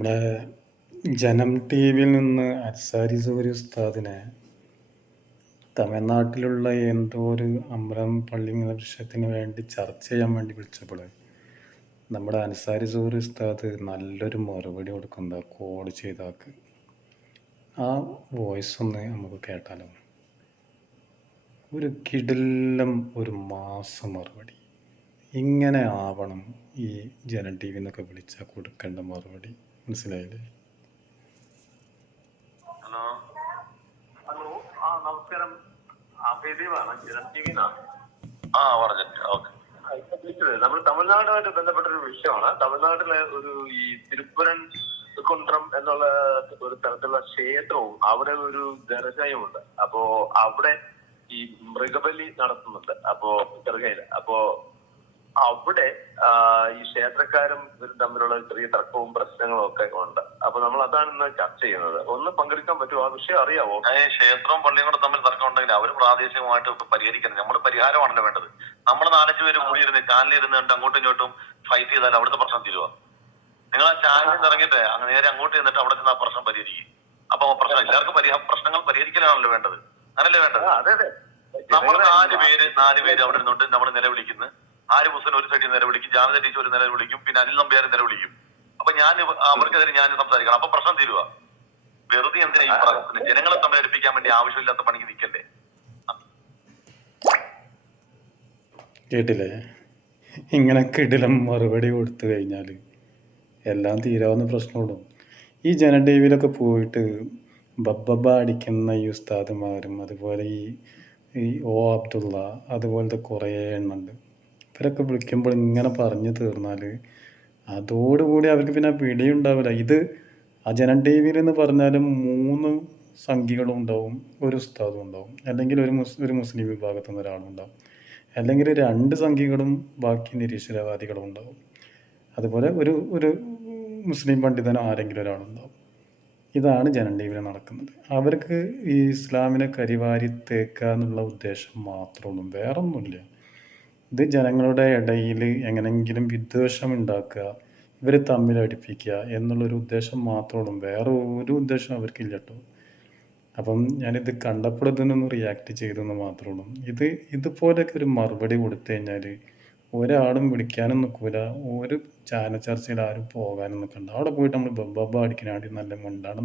നമ്മുടെ ജനം ടി വിയിൽ നിന്ന് അൻസാരി സൂരി ഉസ്താദിനെ തമിഴ്നാട്ടിലുള്ള എന്തോ ഒരു അമ്പലം പള്ളി വിഷയത്തിന് വേണ്ടി ചർച്ച ചെയ്യാൻ വേണ്ടി വിളിച്ചപ്പോൾ നമ്മുടെ അൻസാരി സൂരി ഉസ്താദ് നല്ലൊരു മറുപടി കൊടുക്കുന്ന കോൾ ചെയ്താക്ക്. ആ വോയിസ് ഒന്ന് നമുക്ക് കേട്ടാലോ. ഒരു കിടിലം ഒരു മാസം മറുപടി. ഇങ്ങനെ ആവണം ഈ ജനം ടി വി എന്നൊക്കെ വിളിച്ചാൽ കൊടുക്കേണ്ട മറുപടി. മനസ്സിലായില്ലേ? ഹലോ ഹലോ നമസ്കാരം. അഭിദീപാണ് ജനം ടി വി. പറഞ്ഞിട്ട് ഓക്കെ. നമ്മൾ തമിഴ്നാടുമായിട്ട് ബന്ധപ്പെട്ടൊരു വിഷയമാണ്. തമിഴ്നാട്ടിലെ ഒരു ഈ തിരുപ്പുരൻ കുണ്ട്രം എന്നുള്ള ഒരു തരത്തിലുള്ള ക്ഷേത്രവും അവിടെ ഒരു ദർഗയും ഉണ്ട്. അപ്പോ അവിടെ ഈ മൃഗബലി നടത്തുന്നുണ്ട്. അപ്പോ ചെറുകയില് അവിടെ ഈ ക്ഷേത്രക്കാരും ഇവരും തമ്മിലുള്ള ചെറിയ തർക്കവും പ്രശ്നങ്ങളും ഒക്കെ ഉണ്ട്. അപ്പൊ നമ്മൾ അതാണ് ഇന്ന് ചർച്ച ചെയ്യുന്നത്. ഒന്ന് പങ്കെടുക്കാൻ പറ്റുമോ? ആ വിഷയം അറിയാവോ? ക്ഷേത്രവും പള്ളിയും കൂടെ തമ്മിൽ തർക്കം ഉണ്ടെങ്കിൽ അവർ പ്രാദേശികമായിട്ട് പരിഹരിക്കണം. നമ്മൾ പരിഹാരമാണല്ലോ വേണ്ടത്. നമ്മൾ 4-5 പേര് കൂടി ഇരുന്ന് ചാനലിൽ ഇരുന്നിട്ട് അങ്ങോട്ടും ഇങ്ങോട്ടും ഫൈറ്റ് ചെയ്താൽ അവിടുത്തെ പ്രശ്നം തീരുവ. നിങ്ങൾ ആ ചാനലിൽ നിന്ന് ഇറങ്ങിയിട്ട് നേരെ അങ്ങോട്ട് ചെന്നിട്ട് അവിടെ നിന്ന് ആ പ്രശ്നം പരിഹരിക്കും. അപ്പൊ പ്രശ്നം എല്ലാവർക്കും പ്രശ്നങ്ങൾ പരിഹരിക്കലാണല്ലോ വേണ്ടത്. അങ്ങനല്ലേ വേണ്ടത്? നമ്മൾ 4 പേര് അവിടെ നിന്നുണ്ട് നമ്മൾ നിലവിളിക്കുന്നു. ആര് ഹുസൈൻ ഒരു സൈഡിൽ നിലവിളിക്കും, ജാമിദ ടീച്ചർ ഒരു നിലവിളിക്കും, പിന്നെ അനിൽ നമ്പ്യാർ നിലവിളിക്കും. അപ്പൊ അവർക്കെതിരെ ഞാൻ സംസാരിക്കണം. അപ്പൊ പ്രശ്നം തീരുവ. വെറുതെ എന്തിനാ ഈ പ്രശ്നത്തിന് ജനങ്ങളെ തമ്മിൽ അടുപ്പിക്കാൻ വേണ്ടി ആവശ്യമില്ലാത്ത പണിക്ക് നിൽക്കല്ലേ? കേട്ടില്ലേ? ഇങ്ങനെ കിടിലം മറുപടി കൊടുത്തു കഴിഞ്ഞാൽ എല്ലാം തീരാവുന്ന പ്രശ്നമുള്ളൂ. ഈ ജനം ടി വിയിലൊക്കെ പോയിട്ട് ബബ്ബബ അടിക്കുന്ന ഈ ഉസ്താദുമാരും അതുപോലെ ഈ ഒ അബ്ദുള്ള അതുപോലത്തെ കുറേ എണ്ണുണ്ട്. ഇവരൊക്കെ വിളിക്കുമ്പോൾ ഇങ്ങനെ പറഞ്ഞു തീർന്നാൽ അതോടുകൂടി അവർക്ക് പിന്നെ പിടിയുണ്ടാവില്ല. ഇത് ആ ജനം ടി വിയിൽ എന്ന് പറഞ്ഞാലും 3 സംഘികളും ഉണ്ടാവും, ഒരു ഉസ്താദും ഉണ്ടാവും, അല്ലെങ്കിൽ ഒരു മുസ്ലിം വിഭാഗത്തിൽ നിന്ന് ഒരാളുണ്ടാവും, അല്ലെങ്കിൽ 2 സംഘികളും ബാക്കി നിരീശ്വരവാദികളും ഉണ്ടാവും, അതുപോലെ ഒരു മുസ്ലിം പണ്ഡിതനോ ആരെങ്കിലും ഒരാളുണ്ടാവും. ഇതാണ് ജനം ടി വിയിൽ നടക്കുന്നത്. അവർക്ക് ഈ ഇസ്ലാമിനെ കരിവാരി തേക്കുക എന്നുള്ള ഉദ്ദേശം മാത്രമേ ഉള്ളൂ, വേറൊന്നുമില്ല. ഇത് ജനങ്ങളുടെ ഇടയിൽ എങ്ങനെങ്കിലും വിദ്വേഷം ഉണ്ടാക്കുക, ഇവർ തമ്മിൽ അടുപ്പിക്കുക എന്നുള്ളൊരു ഉദ്ദേശം മാത്രമേ ഉള്ളൂ, വേറെ ഒരു ഉദ്ദേശം അവർക്കില്ല കേട്ടോ. അപ്പം ഞാനിത് കണ്ടപ്പോൾ ഇതിനൊന്ന് റിയാക്ട് ചെയ്തെന്ന് മാത്രമേ ഉള്ളൂ. ഇതുപോലെയൊക്കെ ഒരു മറുപടി കൊടുത്തു കഴിഞ്ഞാൽ ഒരാളും വിളിക്കാനും നിൽക്കില്ല, ഒരു ചാനൽ ചർച്ചയിൽ ആരും പോകാനും നിൽക്കണ്ട. അവിടെ പോയിട്ട് നമ്മൾ ബബ്ബ അടിക്കാനായിട്ട് നല്ല മുണ്ടാണ്